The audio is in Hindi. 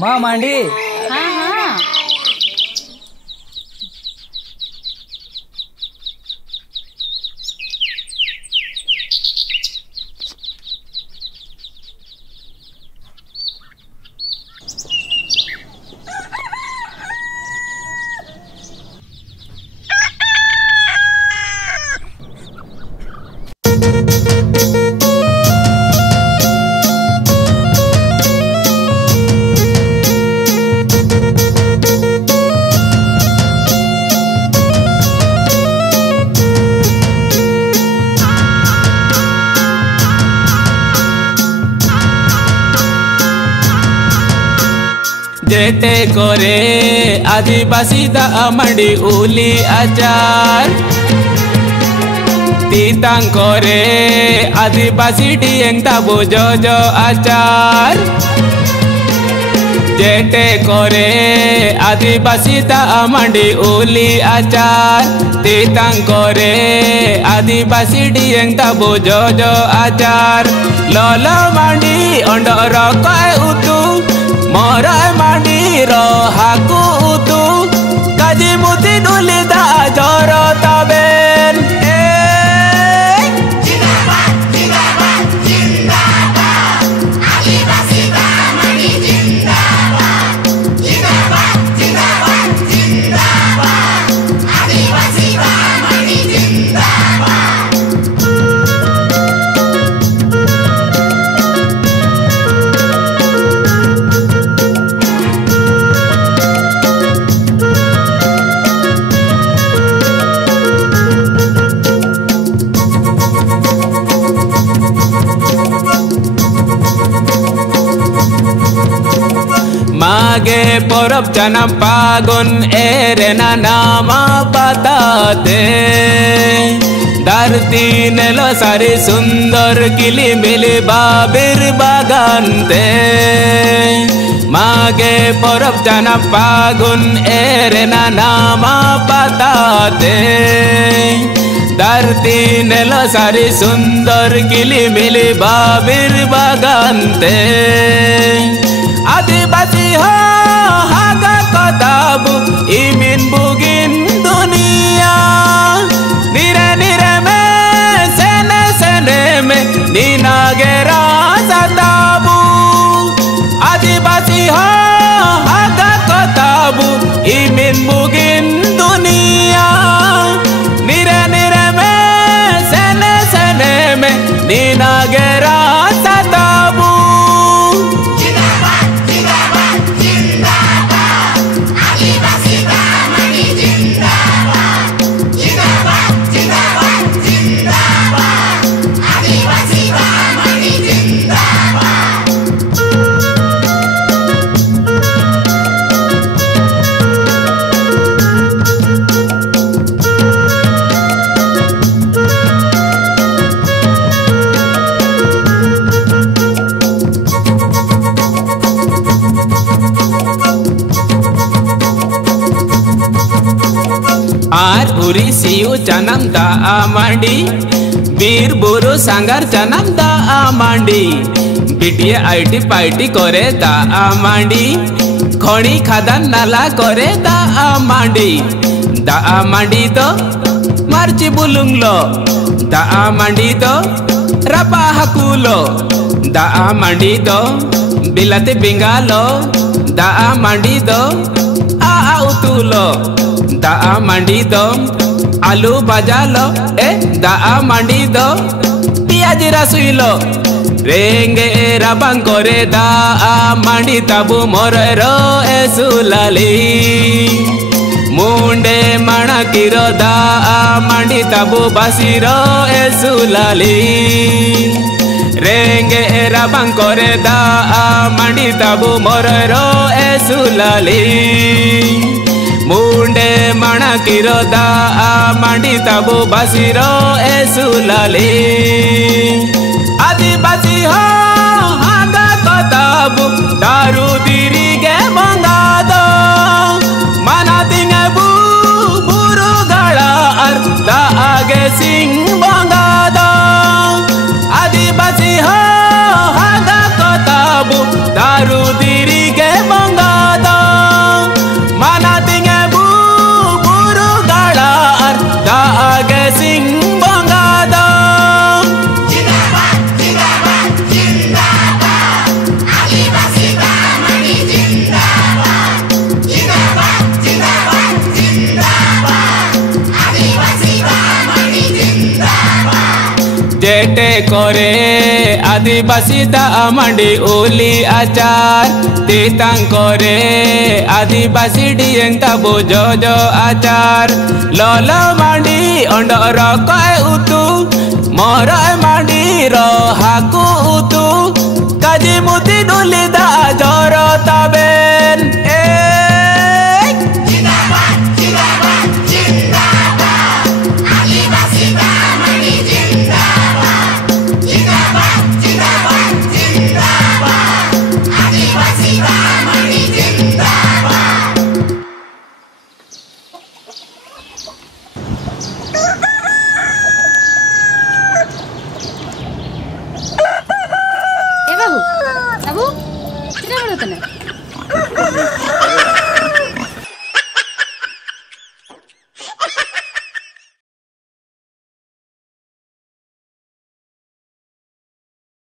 माँ मांडी। हाँ हाँ जेटे करे आदिवासी दामंडी उली आचार तीतांग करे आदिवासी डिएंग ताबो जो जो आचार जेटे करे आदिवासी दामंडी उली आचार तीतांग करे आदिवासी डिएंग ताबो जो जो आचार लोलो मांडी अंडर काय उतु मोराय मांडी रो हाकू उतु काजी मुती डुली दा जोरो ताबेन जिंदाबाद जिंदाबाद जिंदाबाद आदिवासी दामंडी जिंदाबाद जिंदाबाद जिंदाबाद जिंदाबाद आदिवासी दामंडी जिंदाबाद मागे परब चनम पागुन एरेना नामा बताते धरती नेलो सारी सुंदर किली मिली बाबिर बागानते मागे परब चनम पागुन एरेना नामा बताते धरती नेलो सारी सुंदर किली मिली बाबिर बागानते आदिवासी हो हागा कताबु इमिन बुगिन दुनिया निरे निरे में सेने में नीनागेरा सताबु आदिवासी हो हागा कताबु इमिन बुगिन दुनिया निरे निरे में सेने में नीनागेरा सताबु आर उरी सियु चनम दा आमांडी बीर बुरु सांगार चनम दा आमांडी बिटिए आईटी पाईटी करे दा आमांडी खणी खादान नाला करे दा आमांडी तो मार्ची बुलुंगलो दा आमांडी तो रपा हकुलो दा आमांडी तो बिलाते बिंगालो दा आमांडी तो आ उतुलो दा मांडी दो आलू बाजालो दा मांडी दो पियाज रसुइलो रेंगे राबांग करे दा मांडी ताबू मोर रो एसुलाली मुंडे माणा किरो दा मांडी ताबू बासिरो एसुलाली रेंगे राबांग करे दा मांडी ताबू मोर रो एसुलाली मुंडे माणा किरो दा मांडी ताबू बासिरो एसुलाली आदिवासी हो हागा कताबु दारू दिरिगे मंगादो माना दिंगे बुरु गड़ा अर दा आगे सिंह मंगादो आदिवासी हो हागा कताबु दारू दिरिगे मंगादो जेटे करे आदिवासी दामांडी ओली आचार तीतांग करे आदिवासी डियंग ताबो जो जो आचार ललो मांडी अंडर कय उतु मरय मांडी रो हाकु उतु काजी मुती डुली दा जर ताबेन जिंदाबाद जिंदाबाद जिंदाबाद आदिवासी दामांडी जिंदाबाद जिंदाबाद जिंदाबाद जिंदाबाद आदिवासी दामांडी जिंदाबाद ए बाबू बाबू कितना बड़ो तने